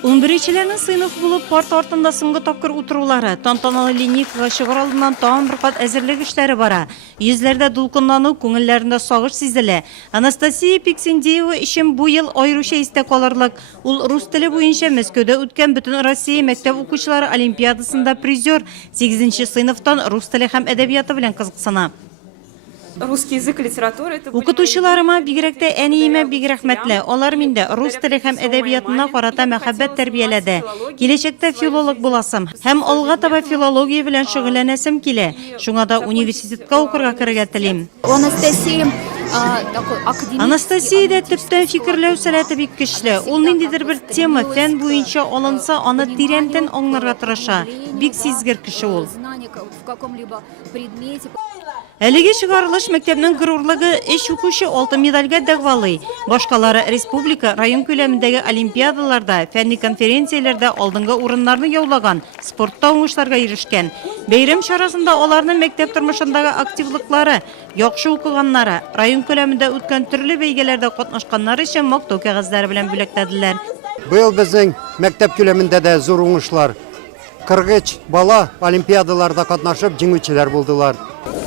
11-чиләрнең сыйныф булып парта артында соңгы тапкыр утырулары, тантаналы линейкага чыгар алдыннан тагын бер кат әзерлек эшләре бара. Йөзләрдә дулкынлану, күңелләрендә сагыш сизелә. Анастасия Пиксендеева өчен бу ел аеруча истә калырлык. Ул рус теле буенча Мәскәүдә үткән Бөтен Россия мәктәп укучылары олимпиадасында призер, 8-нче сыйныфтан рус теле һәм әдәбияты белән кызыксына. Русский язык и литература это Укытучыларыма бигрәк тә әниемә бик рәхмәтле. Алар миндә рус теле һәм әдәбиятына карата мәхәббәт тәрбияләде. Киләчәктә филолог буласым һәм алга таба филология белән шөгыльләнәсем килә. Шуңа да университетка укырга керергә телим. Анастасиядә төптән фикерләү сәләте бик көчле. Ул ниндидер бер тема, фән буенча алынса, аны тирәнтен аңларга тырыша. Бик сизгер кеше ул. Әлеге чыгарылыш мәктәпнең горурлыгы 3 укучы алтын медальгә дәгъвалый. Башкалары республика, район күләмендәге олимпиадаларда, фәнни конференцияләрдә алдынгы урыннарны яулаган, спортта уңышларга ирешкән. Бәйрәм чарасында аларның мәктәп тормышындагы активлыклары, яхшы укыганнары, район күләмендә үткән төрле бәйгеләрдә катнашканнар өчен мактау кәгазьләре белән бүләкләделәр. Быел безнең мәктәп күләмендә дә зур уңышлар. 43 бала олимпиадаларда катнашып җиңүчеләр булдылар.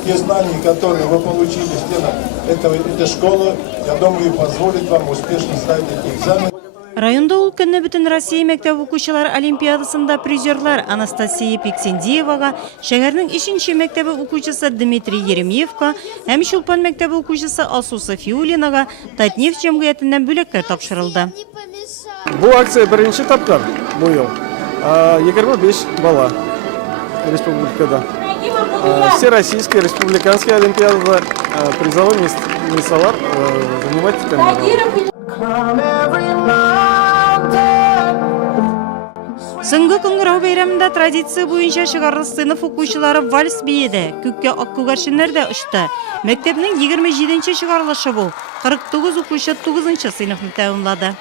Те знания, которые вы получили в стенах этой школы, я думаю, позволит вам успешно сдать эти экзамены. Районда ул көнне Бөтен Россия мәктәп укучылары олимпиадасында призерлар Анастасия Пиксендеевага, шәһәрнең 3-нче мәктәбе укучысы Дмитрий Еремеевка һәм Чулпан мәктәбе укучысы Алсу Софиуллинага Татнефть җәмгыятеннән бүләкләр тапшырылды. Бу акция беренче тапкыр бу ел. 25 бала республикада. Все российские, республиканские олимпиады, призовые места занимать камеру. Соңгы кыңгырау бәйрәмендә традиция буенча чыгарылыш сыйныф укучылары вальс биеде, күккә ак күгәрченнәр дә очты. Мәктәпнең 27-нче чыгарылышы бу. 49 укучы 9-нчы сыйныфны тәмамлады.